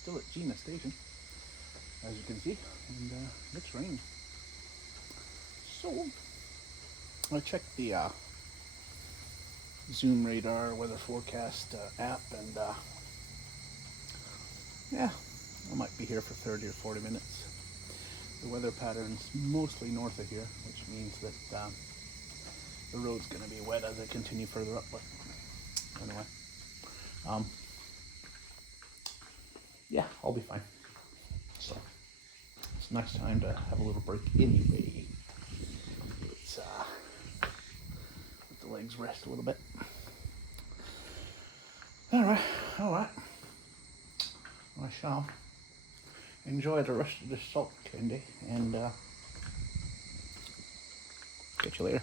still at Jina station, as you can see, and it's raining. So I checked the Zoom radar weather forecast app, and yeah, I might be here for 30 or 40 minutes. The weather pattern's mostly north of here, which means that the road's going to be wet as I continue further up, but anyway. Yeah, I'll be fine. So it's a nice time to have a little break anyway. It's let the legs rest a little bit. All right. I shall enjoy the rest of this salt candy and catch you later.